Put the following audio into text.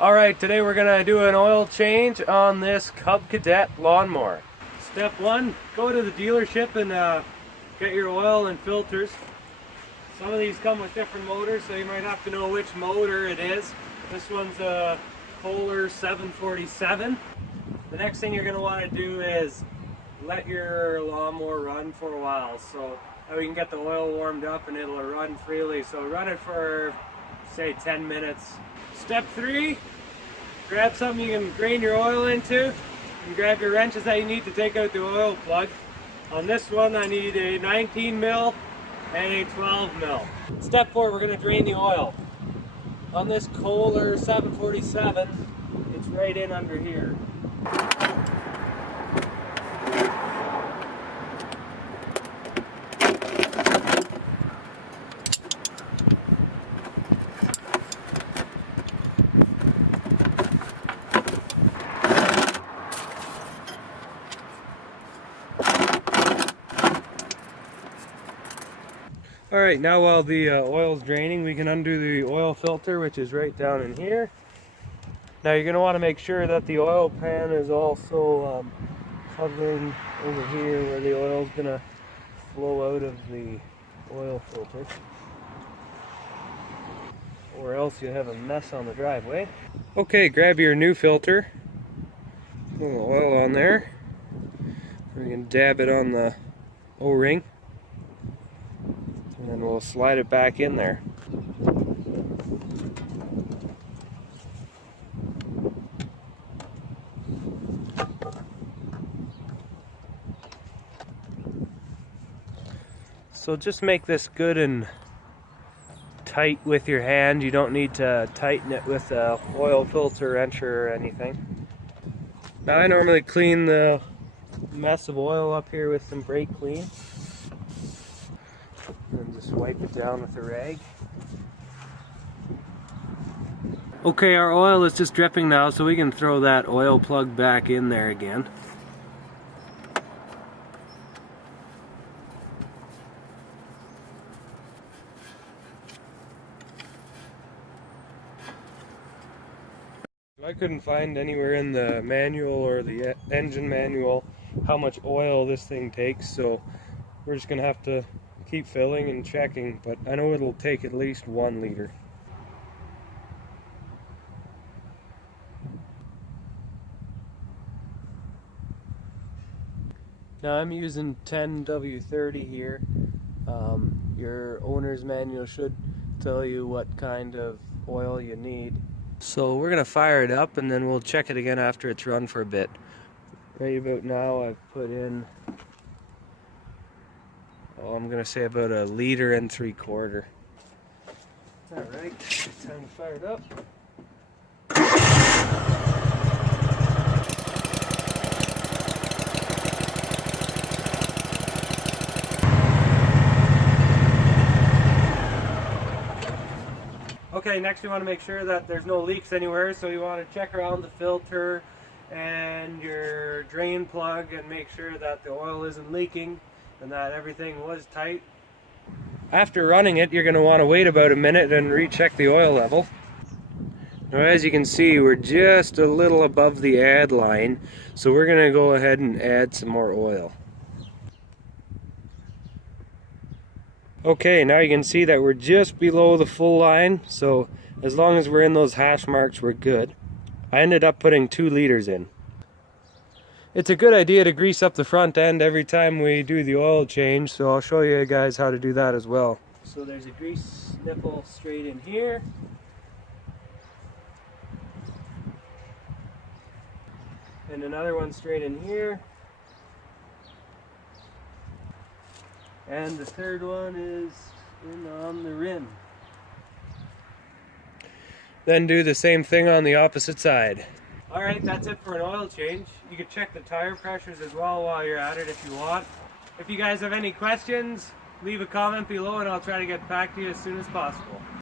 Alright, today we're going to do an oil change on this Cub Cadet lawnmower. Step one, go to the dealership and get your oil and filters. Some of these come with different motors, so you might have to know which motor it is. This one's a Kohler 747. The next thing you're going to want to do is let your lawnmower run for a while, so that we can get the oil warmed up and it'll run freely. So run it for, say, 10 minutes. Step three, grab something you can drain your oil into, and grab your wrenches that you need to take out the oil plug. On this one I need a 19 mil and a 12 mil. Step four, we're going to drain the oil. On this Kohler 747, it's right in under here. Alright, now while the oil's draining, we can undo the oil filter, which is right down in here. Now you're going to want to make sure that the oil pan is also hovering over here where the oil is going to flow out of the oil filter. Or else you have a mess on the driveway. Okay, grab your new filter. A little oil on there. We can dab it on the O-ring. And we'll slide it back in there. So just make this good and tight with your hand. You don't need to tighten it with a oil filter wrench or anything. Now I normally clean the mess of oil up here with some brake clean. And just wipe it down with a rag. Okay, our oil is just dripping now, so we can throw that oil plug back in there again. I couldn't find anywhere in the manual or the engine manual how much oil this thing takes, so we're just gonna have to keep filling and checking, but I know it'll take at least 1 liter. Now I'm using 10W30 here. Your owner's manual should tell you what kind of oil you need. So we're gonna fire it up and then we'll check it again after it's run for a bit. Right about now I've put in, I'm going to say about 1.75 liters. Alright, time to fire it up. Okay, next we want to make sure that there's no leaks anywhere, so you want to check around the filter and your drain plug and make sure that the oil isn't leaking and that everything was tight. After running it, you're going to want to wait about a minute and recheck the oil level. Now as you can see, we're just a little above the add line, so we're going to go ahead and add some more oil. Okay, now you can see that we're just below the full line, so as long as we're in those hash marks, we're good. I ended up putting 2 liters in. It's a good idea to grease up the front end every time we do the oil change, so I'll show you guys how to do that as well. So there's a grease nipple straight in here. And another one straight in here. And the third one is in on the rim. Then do the same thing on the opposite side. Alright, that's it for an oil change. You can check the tire pressures as well while you're at it if you want. If you guys have any questions, leave a comment below and I'll try to get back to you as soon as possible.